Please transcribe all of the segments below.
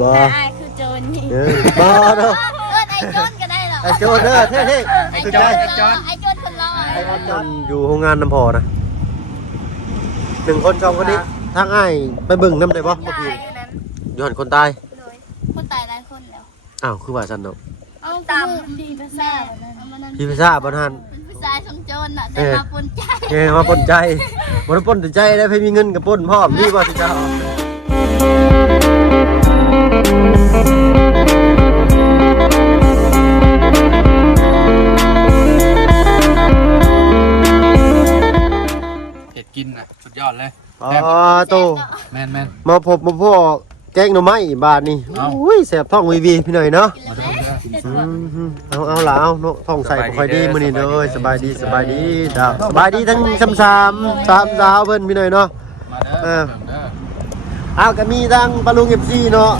บ่ไอ้คือโจรนี่บ่เด้อไอ้โจรก็ได้หรอไอ้โจรเด้อเท่ๆไอ้โจรคนรอไอ้โจรอยู่โรงงานน้ำพอนะ1คน2คนนี้ทางอ้ายไปเบิ่งนำได้บ่บ่พี่อยู่หั่นคนตายคนตายหลายคนแล้วอ้าวคือว่าซั่นเนาะเอาตามดีภาษาพี่ภาษาบ่ทันเป็นผู้ชายสมโจรน่ะแต่มาปนใจมาปนใจบ่ได้ปนใจได้เพิ่นมีเงินกับปนพร้อมมีบ่สิเจ้ากินอ่ะสุดยอดเลยอ๋อโตแมนมาพบมาพ่อแกงหน่อไม้บาทนี่อุ้ยแสบท้องวีพี่หน่อยเนาะเอาล่ะเอาเนาะท้องใส่ค่อยดีมื้อนี้เด้อสบายดีดาวสบายดีทั้ง3สาวเพิ่นพี่หน่อยเนาะเอาก็มีทั้งปลาลุง FC เนาะ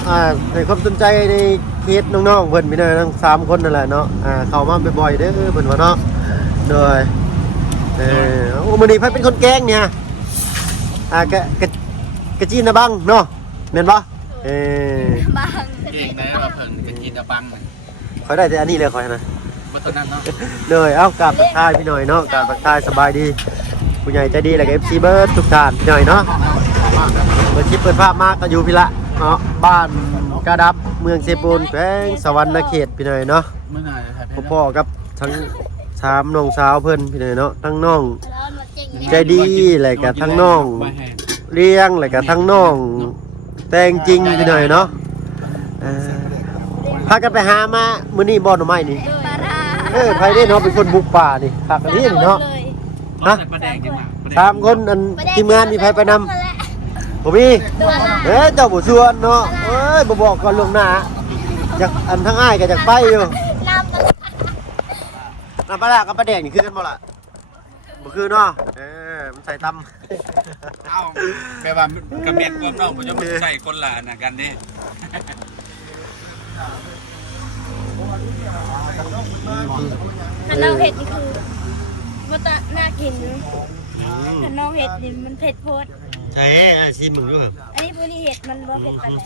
ให้ความสนใจในเคสน้องๆเพิ่นพี่หน่อยทั้ง3คนนั่นแหละเนาะเข้ามาบ่อยๆเด้อเพิ่นว่าเนาะโดยมื้อนี้เพิ่นเป็นคนแกงเนี่ยกะจีนนะบังเนาะแม่นบ่บังเก่งได้ว่าเพิ่นกะจีนนะบังค่อยได้แต่อันนี้เลยค่อยนะบ่เท่านั้นเนาะเลยเอากราบทักทายพี่หน่อยเนาะกราบทักทายสบายดีผู้ใหญ่ใจดีแล้วก็ FC เบิร์ดทุกท่านพี่หน่อยเนาะเปิดคลิปเปิดภาพมากก็อยู่พี่ละเนาะบ้านกระดับเมืองเซปูนแขวงสวรรณเขตพี่หน่อยเนาะพ่อกับทั้ง3น้องสาวเพิ่นพี่หน่อยเนาะทั้งน้องใจดีแล้วก็ทั้งน้องเลี้ยงแล้วก็ทั้งน้องแต่งจริงพี่หน่อยเนาะพากันไปหามามื้อนี้บ่หน่อไม้นี่ไผได้เนาะเป็นคนบุกป่านี่คักอันนี้นี่เนาะฮะ3คนอันทีมงานมีไผไปนำบ่มีเจ้าบ่ชวนเนาะบ่บอกก่อนล่วงหน้าอยากอันทั้งอ้ายก็อยากไปอยู่น้ำปลากับปลาแดงนี่คือกันบ่ล่ะบ่คือเนาะมันใส่ตำเอ้าแปลว่ากระเม็ดกับน้องบ่จะมาใส่คนละน่ะกันนี่ถ้าน้องเห็ดนี่คือมันจะน่ากินถ้าน้องเห็ดนี่มันเผ็ดโพดใช่ชิมมึงอยู่ครับอันนี้พวกนี้เห็ดมันบ่เผ็ดปานใด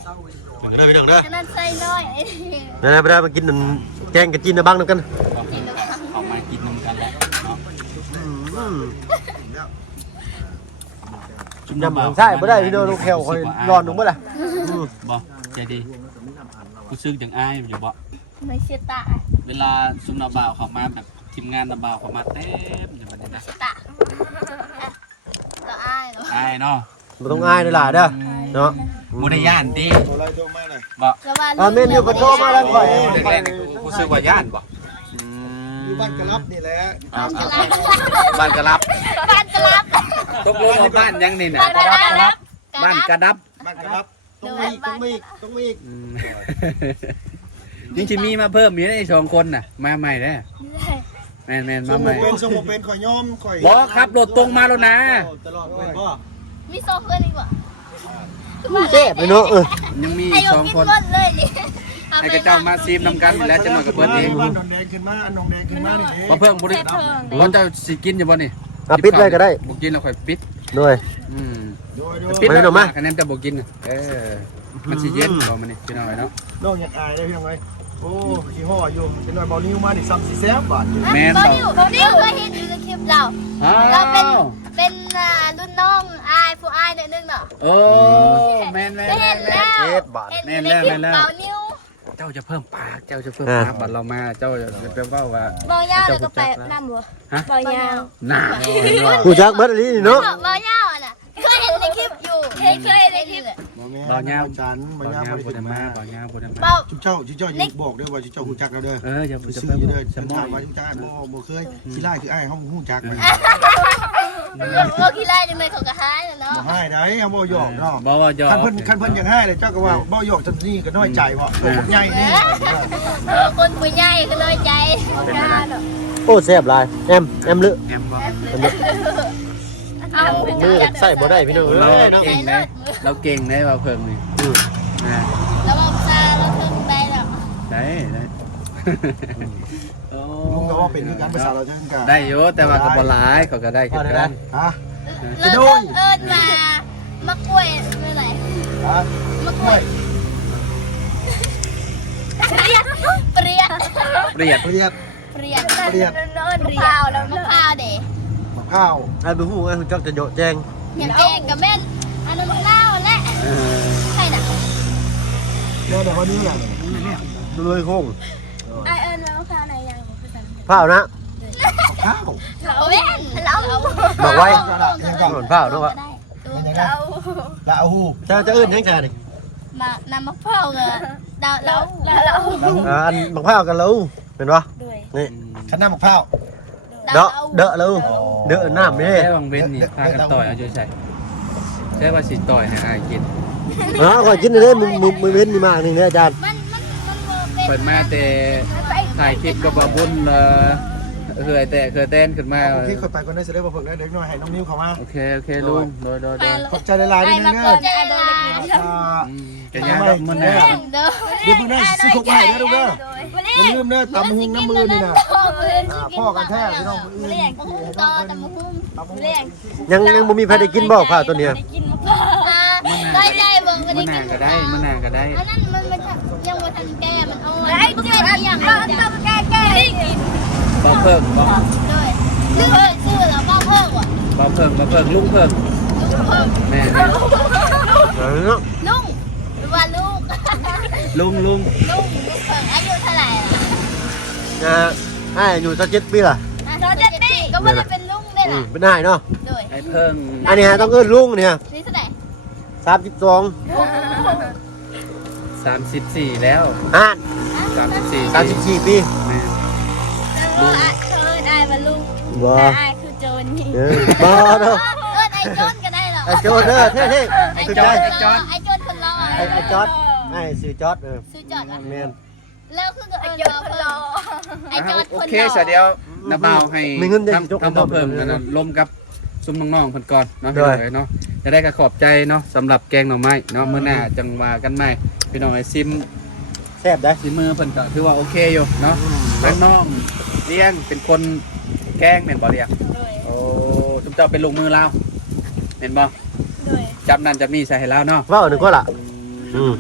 ได้ไปดังเด้อนั่นใส่น้อยนั่นไปได้มากินแกงกะจีนนะบ้างนำกันเอามากินนำกันแล้วเนาะยำใช่บ่ได้พี่น้องลูกแขวคอยร้อนลงบ่ล่ะบ่ใจดีกูซึ้งจังอ้ายอยู่บ่ไม่เสียตาเวลาซุมนาบ่าวเข้ามาแบบทีมงานนาบ่าวเข้ามาเต็มอยู่บัดนี้นะตาก็อ้ายเนาะอ้ายเนาะบ่ต้องอ้ายเด้อล่ะเด้อเนาะบ่ได้ย่านติอะไรโทรมาน่ะบ่เมนูก็โทรมาแล้วข่อยกูซึ้งว่าย่านบ่อยู่บ้านกระลับนี่แหละบ้านกระลับตกลงบ้านยังนี่น่ะบ้านกระดับต้องมีอีกนี่จะมีมาเพิ่มมีได้2คนน่ะมาใหม่เด้อแม่นมาใหม่ส่งเป็นข่อยยอมข่อยบ่ครับรถตรงมาแล้วนะตลอดเลยบ่มี2คนอีกบ่เจ็บไปเนาะยังมี2คนให้กระเจ้ามาซีมนำกันแล้วจะมากับเพิ่นเองน้องแดงขึ้นมาน้องแดงขึ้นมานี่บ่เพิ่งบ่ได้บ่เจ้าสิกินอยู่บ่นี่ปิดไว้ก็ได้บ่กินแล้วค่อยปิดด้วยปิดแล้วมาคะแนนจะบ่กินมันสิเย็นบ่มันนี่พี่น้อยเนาะน้องอยากอายได้เพียงไงโอ้ขี้ห่ออยู่พี่น้อยเบานิ้วมานี่ซ้ำสิแซ่บบาดแม่นเบานิ้วเคยเห็นอยู่ในคลิปเราเป็นรุ่นน้องอายผู้อายนิดนึงเนาะโอ้แม่นเห็นแล้วบาทแม่นแล้วเบานิ้วเจ้าจะเพิ่มปากบัดเรามาเจ้าจะเป็นว่าเบายาวแล้วก็ไปน้ำบัวเบายาวน้ากูจักเบิดอันนี้เนาะเบายาวน่ะเคยเห็นในคลิปอยู่เคยในคลิปบ่ยาวจันบ่ยาวบ่ได้มาจุ๊บเจ้าอย่าบอกด้วยว่าจุ๊บเจ้าฮู้จักแล้วเด้ออย่าบ่ซื้อเด้อสมองว่าจุ๊บเจ้าบ่เคยขี้ไล่คืออ้ายเฮาฮู้จักบ่ขี้ไล่จังได๋เขาก็หายเนาะบ่หายได้เฮาบ่หยอกเนาะบ่ว่าหยอกคันเพิ่นอยากหายเลยเจ้าก็ว่าบ่หยอกจังนี้ก็น้อยใจบ่ใหญ่นี่คนผู้ใหญ่ก็น้อยใจโอ้แซ่บหลายแอมลึแอมบ่มือใส่บ่ได้พี่น้องเราเก่งนะว่าเพิ่มนี่แล้วบอกซาแล้วเพิ่มได้แล้วได้ลุงก็ว่าเป็นการภาษาเราจังกันได้อยู่แต่ว่าก็บ่หลายเขาก็ได้คือกันฮะจะโดนมากล้วยเมื่อไหร่ฮะมะกล้วย รียด เปรียด เปลี่ยน เปรียด เนินมะพร้าวแล้วมะพร้าวเด้ ข้าว ไอ้บุหูไอ้คุณจักจะโยแจ้ง อย่างแกงกับแม่นอันนั้นมะพร้าวแหละใช่น่ะ เดี๋ยววันนี้อย่าง เลยคง ไอเอิญมะพร้าวไหนยังบ่คือกัน เผานะ ข้าว เราแม่นเรา บอกไว้ ยังก่อน เหมือนเผาเนาะวะ เรา ละเอาหู จะอื่นยังไงนี่ มานำมะพร้าวกับเรา อันบักเผากันแล้วเห็นปะ ด้วย นี่ ขันน้ำมะพร้าว เดาะแล้วเดาะน้ำไม่ได้ แค่วังเว้นนี่พากันต่อยเอาใจใส่ใช่ว่าสิต่อยให้อายกิน ก่อนกินเลยมึงเว้นนี่มากนี่เนี่ยอาจารย์ มัน เปิดมาแต่ถ่ายคลิปกับบ่บุญเคยเต้นขึ้นมา โอเคคนไปคนได้เสร็จแล้วผมได้เด็กน้อยให้น้องนิ้วเข้ามา โอเคลุงโดย ขอบใจละลายนิดนึง เปิ นะ ดใจโดน แกยังรับมันแน่ เด้อ เดี๋ยวมึงได้ซื้อขกมาให้นะลูกเด้ออย่าลืมเด้อตำหุงน้ำมือนี่นะพ่อกันแท้พี่น้องมือ เลี้ยงตะมุ้งต่อตะมุ้งเลี้ยง ยังบ่มีใครได้กินบ่ข้าวตัวเนี้ย กินมะพร้าวได้เบิ่ง มันนานก็ได้มันนานก็ได้ อันนั้นมันยังว่าทันแก่มันอ่อนไอ้เจ้าอย่างต้องแก่ได้กิน บ่เพิ่งบ่ เลยชื่อแล้วก็เพิ่มว่ะ บ่เพิ่งลุงเพิ่ง เพิ่ม แม่ ลุงหรือว่าลูก ลุง ลูกเพิ่มอายุเท่าไหร่ อยู่สัก7 ปีล่ะ ตอน7 ปีก็ไม่ได้เป็นลุงได้ล่ะ เป็นได้เนาะ โดย ไอ้เพิ่ง อันนี้ฮะต้องเอิ้นลุงเนี่ย นี่เท่าไหร่ 34แล้ว อ่าน 34 34 ปี แม่ แล้วก็เธอได้มาลุง บ่ แต่อายคือโจรนี่ บ่เนาะ ไอ้โจรก็ได้หรอ ไอ้โจเด้อเท่ ไอ้ ๆคือ โจ ใจ รไอ้โจรคนรอ ไอ้จอดไอ้ซื้อจอด ซื้อจอด แม่น แล้วคือไอ้โจรคนรอไอ้โจร โอ คน เค รอ เสียเดียวน้าบ่าวให้ มีเงินได้ยก ทำบ่เพิ่มกันนะลมกับซุ่มน้องๆเพิ่นก่อนเนาะพี่น้องเอ้ยเนาะจะได้ก็ขอบใจเนาะสำหรับแกงหน่อไม้เนาะมื้อหน้าจังว่ากันใหม่พี่น้องไอ้ซิม แซ่บได้ ฝีมือเพิ่นก็ถือว่าโอเคอยู่เนาะแล้วน้องเลี้ยงเป็นคนแกล้งแม่นบ่เลี้ยง ด้วย โอ้ทุกเจ้าเป็นลูกมือเราเห็นบ่ ด้วย จำนั่นจำนี่ใส่ให้เราเนาะ ว้าวนึกว่าล่ะ อืม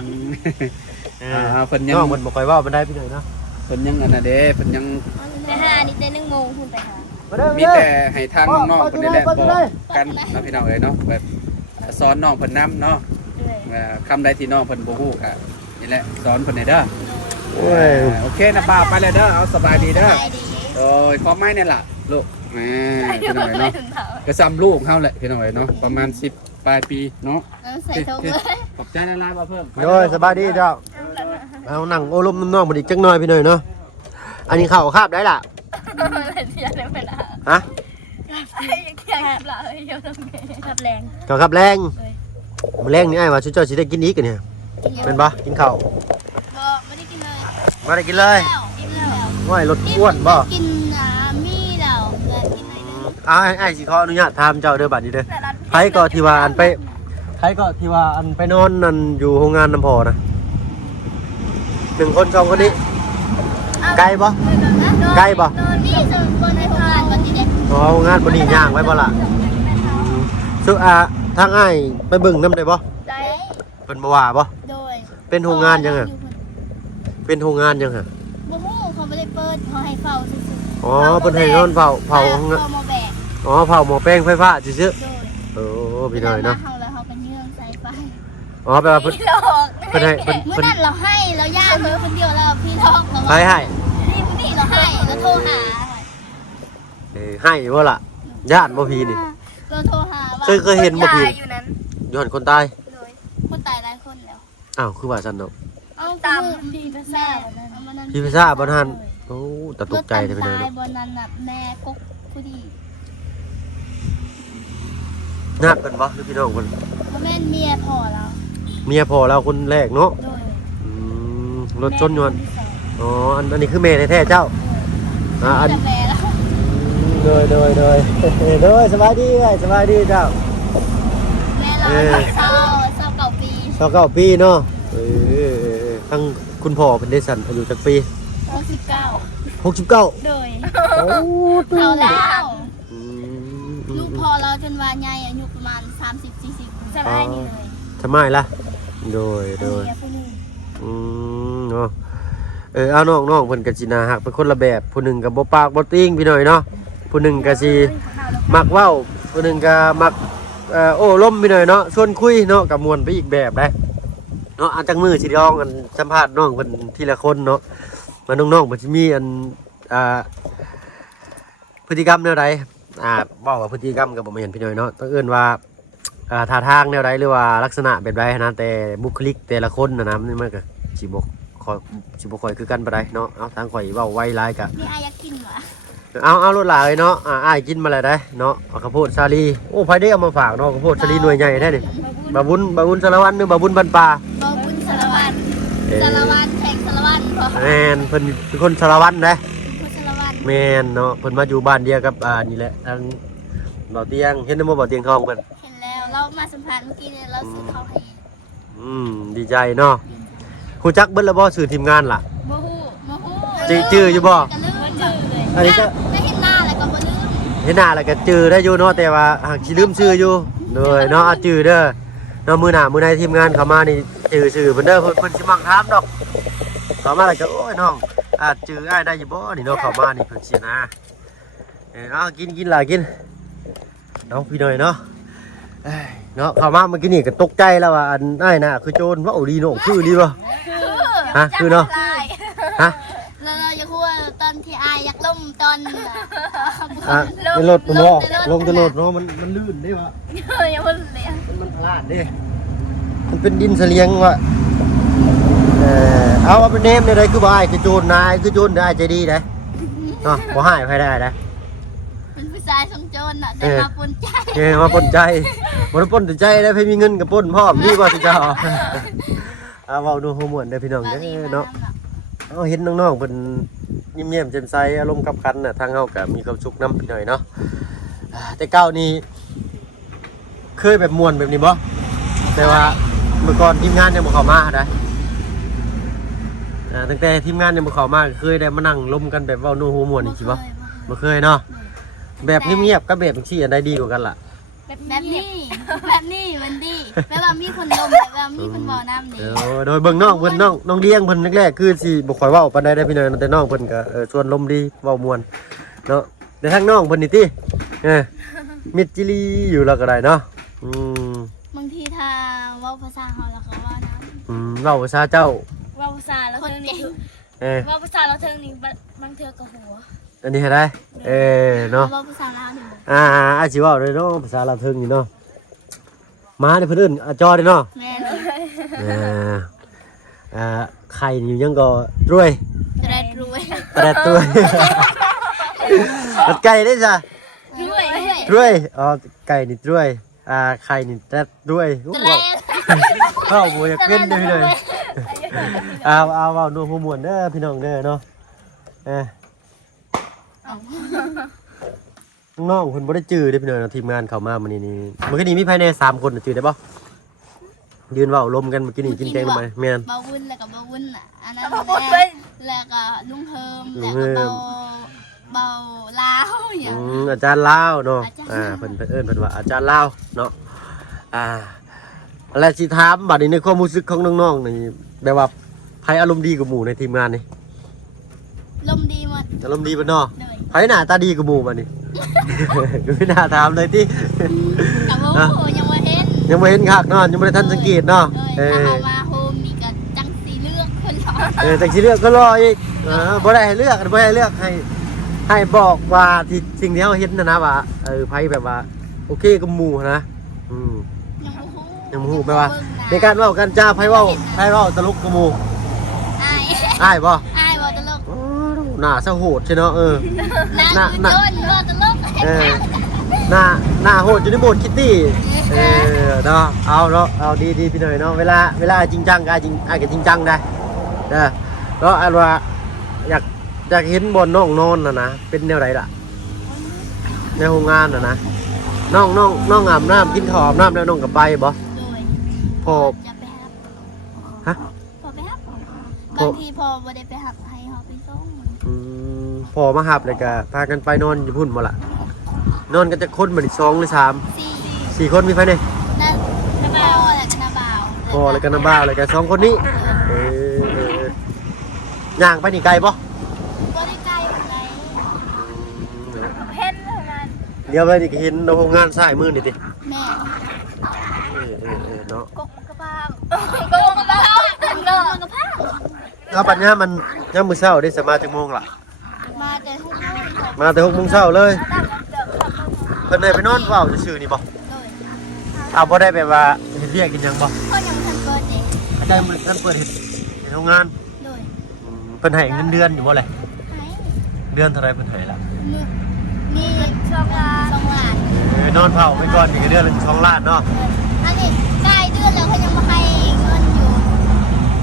เพิ่นยัง น้องมันบ่ค่อยว้าวมันได้พี่หน่อยเนาะ เพิ่นยังอันน่ะเด้เพิ่นยัง แต่ห้านี่แต่1 โมงคุณไปหา มีแต่ให้ทางน้องๆเพิ่นนี่แหละบอกกันเนาะพี่น้องเอ้ยเนาะแบบสอนน้องเพิ่นนํเนาะ ด้วย คำใดที่น้องเพิ่นบ่ฮู้ก็นี่แหละสอนเพิ่นให้เด้อ โอ้ย โอเคนะป้าไปเลยเด้อเอาสบายดีเด้อ ได้ดี โดยขอไม้นี่ล่ะลูกแหมพี่น้องเอ้ยเนาะก็ซ้ำลูกเฮาแหละพี่น้องเอ้ยเนาะประมาณ10ปลายปีเนาะ ใส่ถุงเลย ขอบใจละลายมาเพิ่ม โอ้ยสบายดีเจ้าเอานั่งโอ้ลมน้ำๆมันอีกจักหน่อยพี่หน่อยเนาะอันนี้ข้าวคาบได้ล่ะ เสียเลยเวลา ฮะ ขับแรง ข้าวคาบแรงมื้อแรงนี่ไอ้ว่าชุดเจ้าสิได้กินอีกกันเนี่ยเป็นบ่กินข้าว ไม่ได้กินเลย บ่ได้กินเลย กินแล้ว ว่าให้ลดอ้วนบ่ กินมีแล้วเกินกินเลย ไอ้สิขออนุญาตถามเจ้าเด้อบัดนี้เด้อไผก็ที่ว่าอันไปนอนนั่นอยู่โรงงานน้ำพอนะ1 คน2 คนนี้ไกลบ่ ใกล้ปะ นี่คือคนในโรงงานวันนี้เด็ก อ๋อโรงงานบ่นี่ย่างไว้บ่ล่ะสุทางอ้ายไปเบิ่งนำได้บ่ ได้ เพิ่นบ่ว่าบ่ โดย เป็นโรงงานยังอ่ะเป็นโรงงานยังอ่ะ บ่ฮู้เขาไม่ได้เปิดเขาให้เฝ้าซื่อ อ๋อเพิ่นให้นอนเผา เฝ้ามาแบก อ๋อเผาหม้อแปลงไฟฟ้าซื่อ โดย ๆโอ้พี่น้อยเนาะ เฮาแล้วเฮาก็เยื่องใส่ไป อ๋อแปลว่าเพิ่นเพิ่นให้เพิ่น มื้อ เพิ่น นั้นเราให้เราย่างเลยคนเดียวแล้วพี่น้องเรา ใครให้ นี่เราให้เราโทรหา ให้บ่ล่ะญาติบ่พี่นี่ เราโทรหาว่า เคยเห็นบ่พี่ อยู่นั้น ย้อนคนตาย เลยคนตายหลายคนแล้ว อ้าวคือว่าซั่นเนาะ เอาตามพี่ภาษาวันนั้น พี่ภาษาบ่ทันโอ้แต่ตกใจเลยพี่น้อย รถ เนาะ ตายบนนั้นน่ะแม่กกผู้ดี นับกันบ่หรือพี่น้องเพิ่น เพราะแม่นเมียพ่อเรา เมียพ่อเราคนแรกเนาะ โดย อืมรถชนยนต์อ๋ออันนี้คือแม่แท้ๆเจ้าอัน จะแม่แล้ว โดยสบายดีไงสบายดีเจ้า แม่เราเศร้าเก่าปี 29 ปีเนาะทั้งคุณพ่อเป็นได้สันอายุจักปี 69 69 โดย โอ้ เท่าแล้ว อื ลูกพอเราจนวานใหญ่อายุประมาณ30-40สบายนี่เลย ทำไมล่ะโดย เมียผู้หนึง เนาะ เอาน้องเพิ่นก็สิน่าฮักเป็นคนละแบบผู้หนึงก็บ่ปากบ่ติ้งพี่น้อยเนาะผู้หนึงก็สิมักเว้าผู้หนึงก็มักโอ้ล้มพี่น้อยเนาะชวนคุยเนาะก็ม่วนไปอีกแบบได้เนาะอันจังมือสิลองกันสัมภาษณ์น้องเพิ่นทีละคนเนาะมาน้องๆเพิ่นสิมีอันพฤติกรรมแนวใดเว้าว่าพฤติกรรมก็บ่แม่นพี่น้อยเนาะต้องเอิ้นว่าท่าทางแนวใดหรือว่าลักษณะแบบใดนะแต่บุคลิกแต่ละคนนะมันก็สิบ่ค่อยคือกันปานใดเนาะเอาทางข่อยเว้าไวหลายกะ นี่อายอยากกินวะ เอารถหลายเนาะอ้ายกินมาแล้วได้เนาะข้าวโพดสาลีโอ้ไผได้เอามาฝากเนาะข้าวโพดสาลีหน่วยใหญ่แท้นี่บาบุญสารวัตรหรือบาบุญบันปลา บ่บุญสารวัตรสารวัตรแขกสารวัตรบ่ แม่นเพิ่นเป็นคนสารวัตรนะ บุญสารวัตร แม่นเนาะเพิ่นมาอยู่บ้านเดียวกับนี่แหละทางเบาเตียงเห็นบ่เบาเตียงทองเพิ่น เห็นแล้วเรามาสัมภาษณ์เมื่อกี้เนี่ยเราซื้อข้าวให้ ดีใจเนาะฮู้จักเบิดแล้วบ่ชื่อทีมงานล่ะ บ่ฮู้ จื้ออยู่บ่ ก็ลืมจื้อเลย อันนี้ก็ ได้เห็นหน้าแล้วก็บ่ลืม เห็นหน้าแล้วก็จื้อได้อยู่เนาะแต่ว่าหากสิลืมชื่ออยู่เลยเนาะจื้อเด้อเนาะมื้อหน้ามื้อใดทีมงานเข้ามานี่จื้อชื่อเพิ่นเด้อเพิ่นสิมักถามดอกเข้ามาแล้วก็โอ้ยน้องจื้ออ้ายได้อยู่บ่นี่เนาะเข้ามานี่เพิ่นสินะเอากินหลายกินเอาพี่หน่อยเนาะเนาะเข้ามาเมื่อกี้นี่ก็ตกใจแล้วว่าอันอ้ายน่ะคือโจรว่าโอ้ดีเนาะคือดีบ่ฮะคือเนาะฮะ แล้วเราจะพูดว่าตอนที่อายอยากล่มตอน ในรถมันบ่ลงในรถเนาะมันลื่นได้วะ อย่าพูดเลย มันพลาดเด้มันเป็นดินเสลียงว่ะเอาเป็นเนมได้คือบ่อ้ายคือโจรนายคือโจรได้ใจดีได้เนาะบ่ให้ใครได้ได้ เป็นผู้ชายทรงโจรน่ะแต่มาปนใจ มาปนใจบ่ได้ปนใจได้เพิ่นมีเงินกับปนพร้อมนี่บ่สิเจ้าเว้าดูโฮม่วนเด้อพี่น้องเด้อเนาะเอาเห็นน้องๆเพิ่นยิ้มแย้มแจ่มใสอารมณ์ขับขันน่ะทางเฮาก็มีความสุขนำพี่น้อยเนาะแต่เก้านี่เคยแบบม่วนแบบนี้บ่แต่ว่าเมื่อก่อนทีมงานยังบ่เข้ามาได้ตั้งแต่ทีมงานยังบ่เข้ามาเคยได้มานั่งล้มกันแบบเว้าโนโฮม่วนนี่สิบ่บ่เคยเนาะแบบเงียบๆกับแบบจังซี่อันใดดีกว่ากันล่ะ แบบนี้มันดีแปลว่ามีคนลมแปลว่ามีคนบ่อน้ำนี่ โดยเบิ่งน้องเพิ่นน้องเลี้ยงเพิ่นแรกๆคือสิบ่ค่อยเว้าปานใดได้พี่น้อยแต่น้องเพิ่นก็ชวนลมดีเว้าม่วนเนาะแต่ทางน้องเพิ่นนี่ติมิดจิลีอยู่แล้วก็ได้เนาะบางทีถ้าเว้าภาษาเฮาแล้วก็ว่าน้ำ เว้าภาษาเจ้า ว่าภาษาแล้วเทิงนี่ว่าภาษาเราเทิงนี่บางเทือกับหัว อันนี้ให้ได้เนาะ ว่าภาษาลาวนี่ อาสิเว้าเลยเนาะภาษาลาวเทิงนี่เนาะมาเด้เพิ่นเอิ้นจอเด้เนาะ แม่น ไข่นี่ยังก็รวย จะได้รวย แต่ตัวตัดไก่ได้จ้ะ รวยไก่นี่รวยไข่นี่แต่รวยเข้าบ่อยากเป็นเด้อพี่น้องเอาเว้าโน้มม่วนเด้อพี่น้องเด้อเนาะน้องเพิ่นบ่ได้จื้อเด้อพี่น้องทีมงานเข้ามามื้อนี้เมื่อกี้นี้มีภายใน3คนจื้อได้บ่ยืนเว้าลมกันเมื่อกี้นี้กินแกงทำไมแม่น เบาวุ่นแล้วก็เบาวุ่นอ่ะอันนั้นแม่แล้วก็ลุงเฮิมแล้วก็เบาลาวอย่าง อาจารย์ลาวเนาะเพิ่นเอิ้นเพิ่นว่าอาจารย์ลาวเนาะแล้วสิถามบัดนี้ในความรู้สึกของน้องๆนี่แบบว่าใครอารมณ์ดีกว่าหมู่ในทีมงานนี่ ลมดีหมด อารมณ์ดีบ่เนาะใครหน้าตาดีกว่าหมู่บัดนี้ คือหน้าถามเลยติ กับโอ้ยังบ่เห็น ยังบ่เห็นคักเนาะยังบ่ได้ทันสังเกตเนาะถ้าเอามาโฮมนี่ก็จังสีเลือกคนรอ จังสิเลือกก็รออีกบ่ได้ให้เลือกบ่ให้เลือกให้บอกว่าที่สิ่งที่เฮาเห็นนะว่าไผแบบว่าโอเคกับหมู่นะยังบ่ฮู้แปลว่าในการเว้ากันจ้าไผเว้าตลกกับหมู่อ้ายบ่ ตลก หน้าซะโหดใช่เนาะหน้าโดนตลก หน้าโหดอยู่ในโหมดคิตตี้เนาะเอาเนาะเอาดีพี่หน่อยเนาะเวลาจริงจังก็จริงจังได้ก็อันว่าอยากเห็นบนน้องนอนนะเป็นแนวไหนล่ะในโรงงานนะน้องอาบน้ำกินข้าวอาบน้ำแล้วน้องกับไปบ่พอฮะ พอไปฮับบางทีพอบ่ได้ไปฮับให้เฮาไปส่ง พอมาหับเลยก็พากันไปนอนอยู่พุ่นมาละนอนกันจะคนเหมือน2 หรือ 3 4 คนมีไฟเนี่ย นาบ่าวแล้วก็นาบ่าว พอแล้วก็น้าบ่าวแล้วก็2 คนนี้ ย่างไปนี่ไกลบ่ บ่ได้ไกลปานใดเห็นประมาณ เดี๋ยวไปนี่ก็เห็นโรงงานซ้ายมือนี่ติ แม่ เนาะ กบกระเพรากบกระเพราเนาะกระเพรา เอาปัญญามันยามมื้อเช้าได้สมาจักโมงล่ะ มาแต่ทุกมื้อ มาแต่6 โมงเช้าเลยเพิ่นได้ไปนอนเฝ้าซื่อๆนี่บ่ โดย เอาบ่ได้แบบว่าเฮ็ดเวียกกินหยังบ่ คนยังทันเปิดเอง อาจารย์มันท่านเปิดเฮ็ดโรงงาน โดย เพิ่นให้เงินเดือนอยู่บ่เลย ไหน เดือนเท่าไรเพิ่นให้ล่ะ มี2 ล้าน นอนเฝ้าไปก่อนนี่ก็เดือนละ2 ล้านเนาะ อันนี้กายเดือนแล้วเขายังมาให้เงินอยู่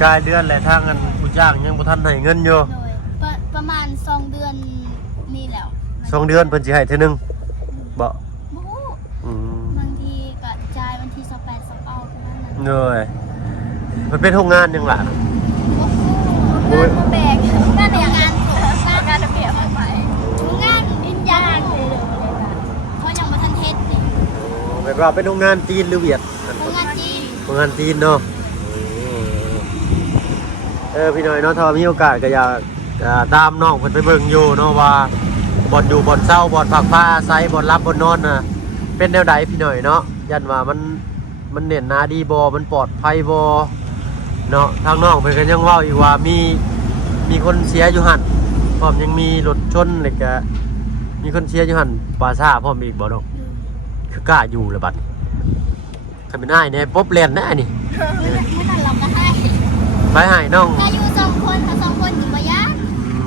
กายเดือนแหละทางอันผู้จ้างยังบ่ทันให้เงินอยู่ โดยประมาณ2 เดือนนี่แล้ว 2 เดือนเพิ่นสิให้เทื่อนึงบ่ บ่ฮู้ อืม บางทีก็จ่ายวันที่28 29ประมาณนั้น เหนื่อยมันเป็นโรงงานหยังล่ะ โอ้ยงานแบกงานอย่างงานงานระเบียบไปงานอินยางเลยเพราะยังมาทันเทศนี่ แบบว่าเป็นโรงงานจีนหรือเวียด งานจีน โรงงานจีนเนาะพี่น้อยเนาะถ้ามีโอกาสก็อยากตามน้องเพิ่นไปเบิ่งอยู่เนาะว่าบ่อนอยู่บ่อนเช่าบ่อนพักผ้าอาศัยบ่อนรับบ่อนนอนน่ะเป็นแนวใดพี่น้อยเนาะยันว่ามันเน้นหนาดีบ่มันปลอดภัยบ่เนาะทางน้องเพิ่นก็ยังเว้าอีกว่ามีคนเสียอยู่หั่นพร้อมยังมีรถชนแล้วก็มีคนเสียอยู่หั่นปาซ่าพร้อมอีกบ่ดอกคือกล้าอยู่ละบัดถ้าเป็นอ้ายแน่ป๊บแล่นนะนี่ เมื่อนั้นเราก็ให้ ไปให้น้อง ถ้าอยู่2 คนถ้า2 คนอยู่บ่ยาก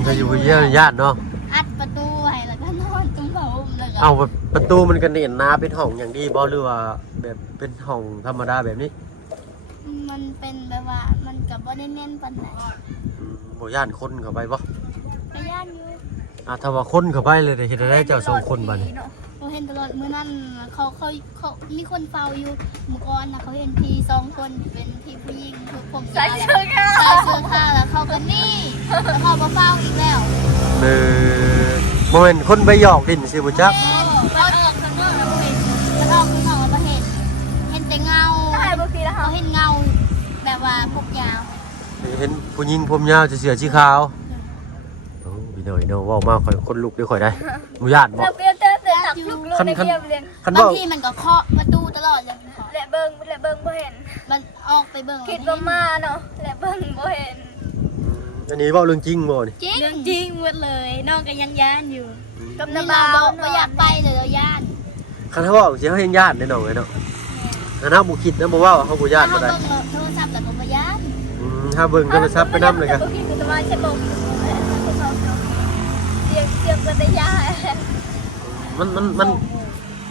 ถ้าอยู่เยี่ยญาติเนาะ อัดประตูไว้แล้วก็นอนตุ้มผ้าห่มแล้วก็ เอาประตูมันก็เน้นหนาเป็นห้องอย่างดีบ่หรือว่าแบบเป็นห้องธรรมดาแบบนี้ มันเป็นแบบว่ามันก็บ่ได้เน้นปานใด บ่ย่านคนเข้าไปบ่ ก็ย่านอยู่ ถ้าว่าคนเข้าไปเลยได้เฮ็ดได้เจ้าสองคนบัดนี้ เราเห็นตลอดมื้อนั้นเขามีคนเฝ้าอยู่เมื่อก่อนนะเขาเห็นพี่2 คนเป็นพี่ผู้หญิงคือผมใส่เสื้อผ้าแล้วเขาก็นี่แล้วเขามาเฝ้าอีกแล้ว บ่แม่นคนไปหยอกดินสิบ่จัก เราออกข้างนอกแล้วเห็นแล้วออกข้างนอกแล้วเห็นแต่เงาเขาเห็นเงาแบบว่าพวกยาว เห็นผู้หญิงผมยาวเสื้อสีขาวโอ้พี่น้อยเนาะเว้ามาค่อยคนลุกเด้ค่อยได้บ่ย่านบ่ เราเปลี่ยนเตือนหนักลุกในเกียบเรียน คัน บาง เว้า ทีมันก็เคาะประตูตลอดเลย และเบิ่งบ่เห็น มันออกไปเบิ่ง คิดว่ามาเนาะและเบิ่งบ่เห็น อันนี้เว้าเรื่องจริงบ่นี่ จริง เรื่องจริงหมดเลยน้องก็ยังย่านอยู่กับ นี่ น้า เรา บ่าว บอกว่าอยากไปเลยเราย่าน คันเฮาเว้าสิเฮาเฮ็ดญาติแน่นอนเนาะอันเฮาบ่คิดนะบ่เว้าเฮาบ่ญาติ ถ้า บ่ได้ เบิ่งโทรศัพท์แล้วก็บ่ย่าน ถ้าเบิ่งโทรศัพท์ไปนำเลยก็ แต่บ่คิดคือว่าจะลงเสียงก็ได้ย่า มัน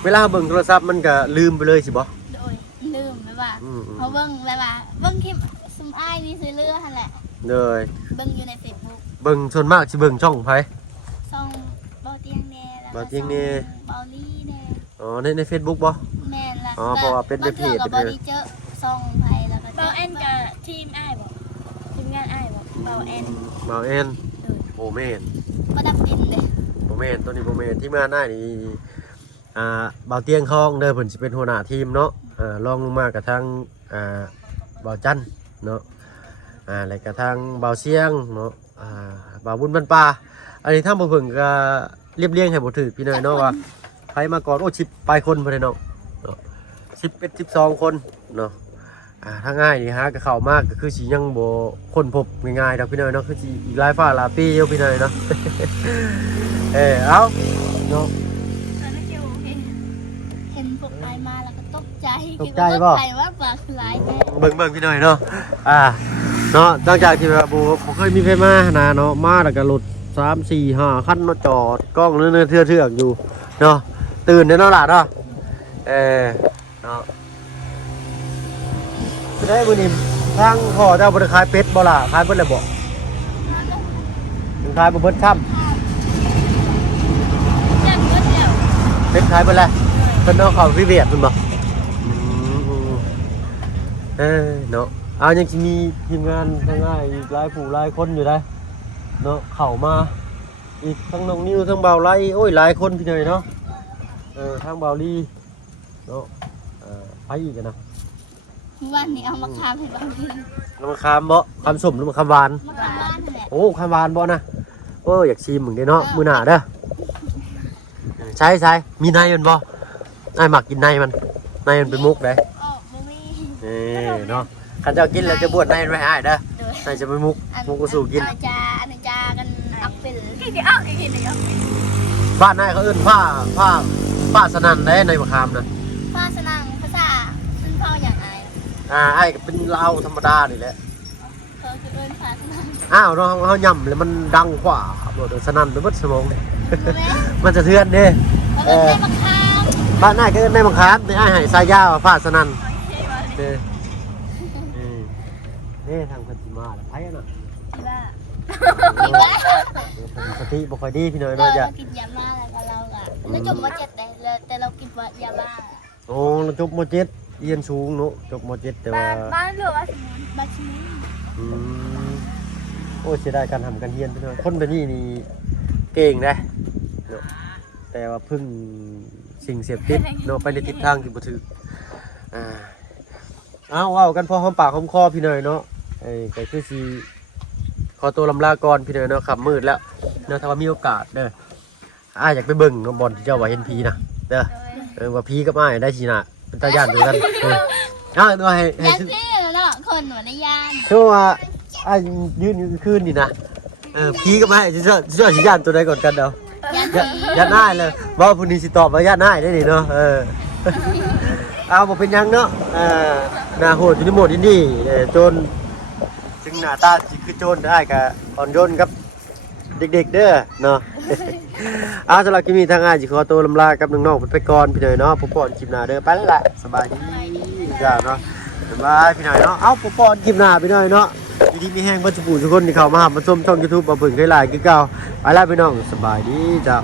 เวลาเบิ่งโทรศัพท์มันก็ลืมไปเลยสิบ่ โดยลืมแบบว่า อืม เขาเบิ่งแบบว่าเบิ่งคลิปซุมอ้ายนี่ซื้อเรือหั่นแหละ เลย เบิ่งอยู่ใน Facebook เบิ่งส่วนมากสิเบิ่งช่องไผ ซ่องเบาเตียงแน่แล้วก็ เบาเตียงแน่ เบาลี่แน่ อ๋อใน Facebook บ่ แม่นละ อ๋อเพราะว่าเป็นในเพจ บางเทื่อก็บ่ได้เจอซ่องไผแล้วก็ เบาแอนกับทีมอ้ายบ่ทีมงานอ้ายบ่เบาแอน บ่าวแอนโบแม่น บ่ดับดินเด้ โบแม่นตัวนี้โบแม่นทีมงานหน้านี่บ่าวเตียงทองเด้อเพิ่นสิเป็นหัวหน้าทีมเนาะรองลงมากับทางบ่าวจันทร์เนาะแล้วก็ทางบ่าวเสียงเนาะบ่าวบุญบรรปาอันนี้ถ้าบ่เพิ่งก็เรียบเรียงให้บ่ถูกพี่น้อยเนาะว่าใครมาก่อนโอ้10ปลายคนบ่ได้เนาะ11 12คนเนาะถ้าง่ายนี่ฮะก็เข้ามากก็คือสิยังบ่ค้นพบง่ายๆดอกพี่น้อยเนาะคือสิอีกหลายฟ้าหลายปีอยู่พี่น้อยเนาะ เอาเนาะ อันนั้นเกี่ยวเห็น เห็นพวกอ้ายมาแล้วก็ตกใจ ตกใจบ่ คิดว่าปลาคือหลายแท้ เบิ่งพี่น้อยเนาะเนาะหลังจากที่แบบบ่เคยมีไฟมานะเนาะมาแล้วก็รถ3 4 5คันเนาะจอดกล้องเนื้อเทือกอยู่เนาะตื่นเด้อเนาะล่ะเนาะเนาะได้มื้อนี้ทางพ่อเจ้าบ่ได้ขายเป็ดบ่ล่ะขายเบิดแล้วบ่ขายบ่เบิดค่ำ จันเบิดแล้ว เป็ดขายเบิดแล้วเพิ่นเอาเข้าวิเวียดเพิ่นบ่เนาะยังสิมีทีมงานทางง่ายอีกหลายผู้หลายคนอยู่ได้เนาะเข้ามาอีกทั้งน้องนิวทั้งเบาไล่โอ้ยหลายคนพี่น้อยเนาะทางเบาลีเนาะไปอีกนะ เมื่อวานนี้เอามาคามให้บางที น้ำมะขามบ่คำส้มน้ำมะขามหวาน มาคามบ้านนั่นแหละ โอ้ข้าวหวานบ่นะโอ้อยากชิมมึงเด้เนาะมื้อหน้าเด้อใช่มีในมันบ่ไอ้หมักกินในมันเป็นมุกเด้ อ๋อบ่มี เนาะคันเจ้ากินแล้วจะบวชในไว้อ้ายเด้อในจะไปมุกก็สู่กิน อันจากันอักเป็น กี่อ้าวกี่เดียว บ้านนายเขาเอิ้นผ้าสนั่นได้ในมะขามนะ ภาษาภาษาซึ่งเขาอย่างไร ไอ้ก็เป็นลาวธรรมดานี่แหละ เขาจะเอิ้นภาษา อ้าวเนาะเฮาย่ำแล้วมันดังกว่าบ่โดนสนั่นไปเบิดสมอง แม่ มันจะเทือนเด้ เขาเป็นได้บังคับ บ้านนายก็เอิ้นในมะขามนี่อ้ายให้สายยาวผ้าสนั่นนี่ทางเพิ่นสิมาแล้วไผน่ะ อีกแล้ว สติบ่ค่อยดีพี่น้อย เรา เนาะอย่า กินยาบ้าแล้วเราอะแล้วจบมาเจ็ดแต่เรากินยาบ้า โอ้จบม .7 เรียนสูงเนาะจบม .7 แต่ว่า บ้านหรือว่าสมุน บัชิม โอ้เสียดายการทำการเรียนพี่น้อยคนแบบนี้นี่เก่งนะเนาะแต่ว่าพึ่งสิ่งเสพติดเนาะไปในทิศทางที่บ่ถูกเอาเว้ากันพอหอมปากหอมคอพี่น้อยเนาะก็คือสิขอตัวลำลาก่อนพี่น้อยเนาะค่ำมืดแล้วเนาะถ้าว่ามีโอกาสเด้ออยากไปเบิ่งเนาะบอลที่เจ้าว่าเห็นผีนะเด้อว่าผีกับอ้ายได้สินะเป็นตาย่านด้วยกันตัวให้ ยาซี่เนาะคนหัวในยาน คือว่าอ้ายยืนอยู่คืนนี่นะผีกับอ้ายสิสิย่านตัวใดก่อนกันเด้อย่านอ้ายเลยว่าผู้นี้สิตอบว่าย่านอ้ายได้นี่เนาะเอาบ่เป็นหยังเนาะหน้าโหดอยู่ในโหมดอินดี้โจรถึงหน้าตาสิคือโจรได้ก็อ่อนโยนกับเด็กๆเด้อเนาะ เอาสำหรับคลิปนี้ทางอ้ายสิขอตัวลำลากับน้องๆไปก่อนพี่หน่อยเนาะพบกันคลิปหน้าเด้อไปแล้วล่ะสบายดีจ้าเนาะสบายพี่หน่อยเนาะเอาพบกันคลิปหน้าพี่หน่อยเนาะอยู่ดีมีแห้งเบ่สุขทุกคนที่เข้ามาหามาชมช่อง YouTube บ่เพิ่งเคยหลายคือเก่าไปแล้วพี่น้องสบายดีจ้า